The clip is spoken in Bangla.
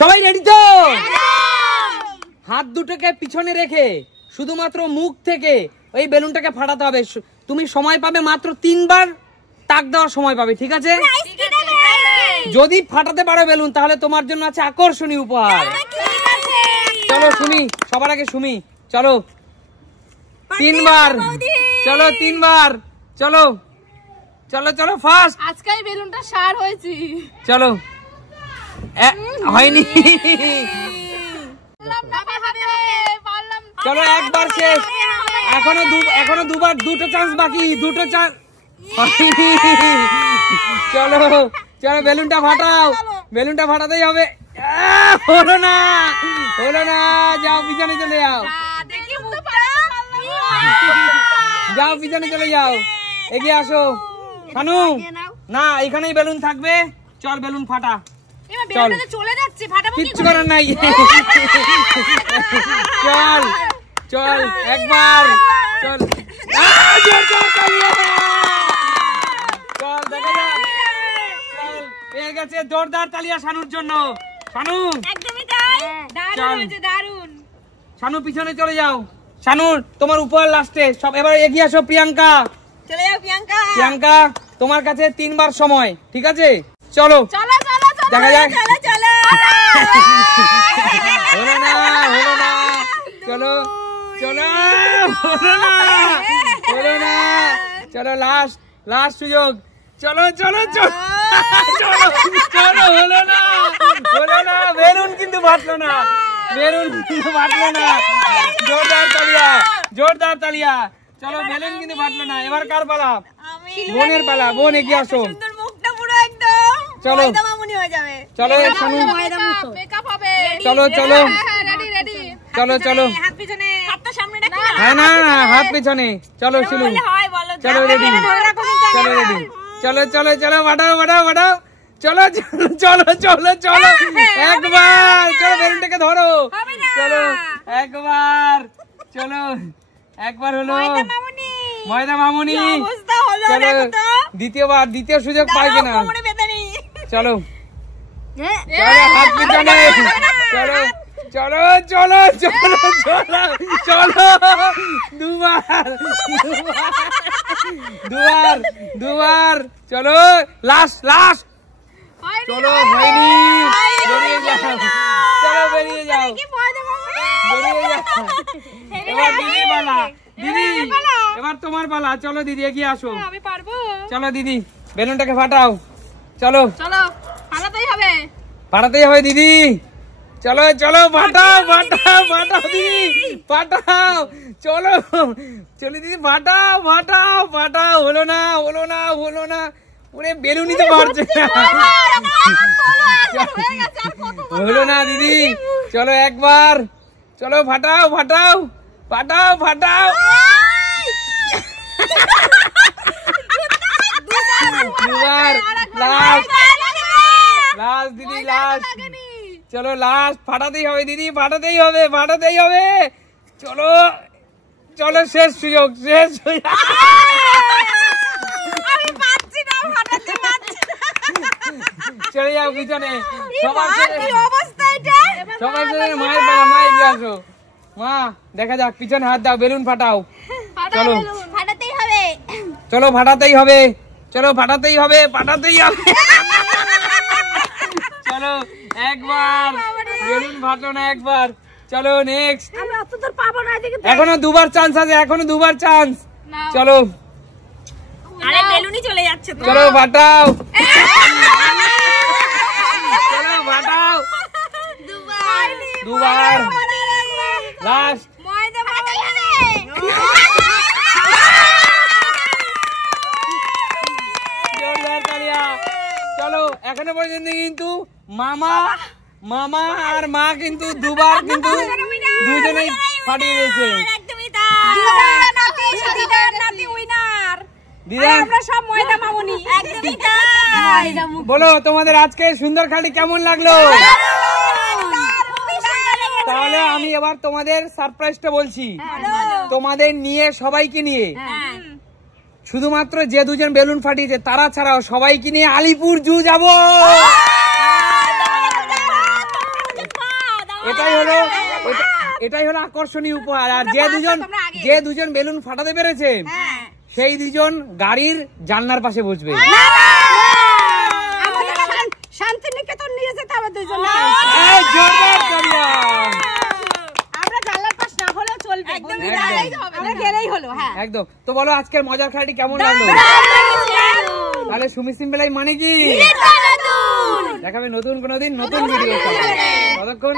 সবাই রেডি তো? হাত দুটোকে পিছনে রেখে শুধুমাত্র মুখ থেকে ওই বেলুনটাকে ফাটাতে হবে। তুমি সময় পাবে মাত্র 3 বার তাক দেওয়ার সময় পাবে, ঠিক আছে? যদি ফাটাতে পারো বেলুন তাহলে তোমার জন্য আছে আকর্ষণীয় উপহার। চলো সুমি, সবার আগে সুমি, চলো 3 বার, চলো 3 বার, চলো চলো চলো ফার্স্ট। আজকাল বেলুনটা সার হয়েছে। চলো হয়নি, চলো একবার শেষ, এখনো দুবার, দুটো চান্স বাকি, দুটো চান্স। চলো চলো বেলুনটা ফাটাও, বেলুনটা ফাটাতেই হবে। হলো না, হলো না, যাও পিছনে চলে যাও, যাও পিছনে চলে যাও, এগিয়ে আসো। শানু না, এখানেই বেলুন থাকবে। চল বেলুন ফাটা, চল, কিচ্ছু করার নাই। চল চল একবার, চল চল, দেখা যাক। চল, পেয়ে গেছে, জোরদার তালিয়া শানুর জন্য। শানু শানু পিছনে চলে যাও। শানু তোমার উপহার লাস্টে, সব এবার এগিয়ে আসো। প্রিয়াঙ্কা চলে যাও, প্রিয়াঙ্কা তোমার কাছে 3 বার সময়, ঠিক আছে? চলো দেখা যাক। হলো না, হলো না, চলো চলো, হলো না, হলো না, চলো লাস্ট, লাস্ট সুযোগ। চলো চলো চলো চলো চলো, হলো না, হলো না, বেলুন কিন্তু ফাটলো না, বেলুন কিন্তু ফাটলো না। জোরদার তালিয়া, জোরদার তালিয়া। চলো বেলুন কিন্তু ফাটলো না। এবার কার পালা? বোনের পালা। বোন এগিয়ে আসো। চলো চলো শানু, চলো চলো চলো চলো, হ্যাঁ না হাত পিছনে, চলো শিলু, চলো রেডি, চলো রেডি, চলো চলো চলো, বাড়াও বাড়াও বাড়াও, চলো চলো চলো চলো, একবার, চলো বেলুনটাকে ধরো, চলো একবার, চলো একবার, হলো ময়দা মামুনি। চলো দ্বিতীয়বার, দ্বিতীয় সুযোগ পাই কিনা। চলো চলো হাত পিছনে, চলো চলো চলো চলো চলো চলো, দুবার দুবার দুবার, চলো লাস্ট লাস্ট, চলো হয়নি, বেরিয়ে যাও, চলো বেরিয়ে যাও, বেরিয়ে যাও। এবার দিদির পালা, দিদি এবার তোমার পালা। চলো দিদি এগিয়ে আসো, আমি পারবো। চলো দিদি বেলুনটাকে ফাটাও, চলো চলো ফাটাতেই হবে, ফাটাতেই হবে দিদি। চলো চলো ফাটাও ফাটাও ফাটাও দিদি, ফাটাও, চলো চলো দিদি, ফাটাও ফাটাও ফাটাও। হলো না, হলো না, হলো না, ওরে বেলুনই তো পারছে না, হলো না দিদি। চলো একবার, চলো ফাটাও ফাটাও ফাটাও ফাটাও, দুবার, লাস্ট লাস্ট দিদি, লাস্ট, চলো লাস্ট, ফাটাতেই হবে দিদি, ফাটাতেই হবে, ফাটাতেই হবে। চলো চলো, শেষ সুযোগ, শেষ সুযোগ। চলে যাও পিছনে, সবার সবার মায়ের পালা, মা এগিয়ে আসো। মা দেখা যাক, পিছনে হাত দাও, বেলুন ফাটাও। চলো ফাটাতেই হবে, চলো ফাটাতেই হবে, চলো ফাটাতেই হবে, ফাটাতেই হবে। চলো একবার, বেলুন ফাটো না একবার। চলো নেক্সট, এখনো 2 বার চান্স আছে, এখনো 2 বার চান্স। চলো, আরে বেলুনই চলে যাচ্ছে তো, চলো ফাটাও, চলো ফাটাও, দুবার, লাস্ট, চলো। এখনো পর্যন্ত কিন্তু মামা আর মা কিন্তু 2 বার কিন্তু দুজনেই ফাটিয়ে দিয়েছে। বলো তোমাদের আজকে সুন্দর খালি কেমন লাগলো? তাহলে আমি এবার তোমাদের সারপ্রাইজটা বলছি। তোমাদের নিয়ে, সবাইকে নিয়ে, শুধুমাত্র যে 2 জন বেলুন ফাটিয়েছে তারা ছাড়াও সবাইকে নিয়ে আলিপুর জু যাব। এটাই হলো আকর্ষণীয় উপহার। আর যে দুজন বেলুন ফাটাতে পেরেছে সেই দুজন গাড়ির জানলার পাশে বসবে। শান্তিনিকেতন নিয়ে যেতে হবে দুজন। একদম। তো বলো আজকের মজার খেলাটি কেমন লাগলো? তাহলে সুমিশ্রী মেলাই মানে কি? দেখাবে নতুন কোনো দিন নতুন ভিডিও। ততক্ষণ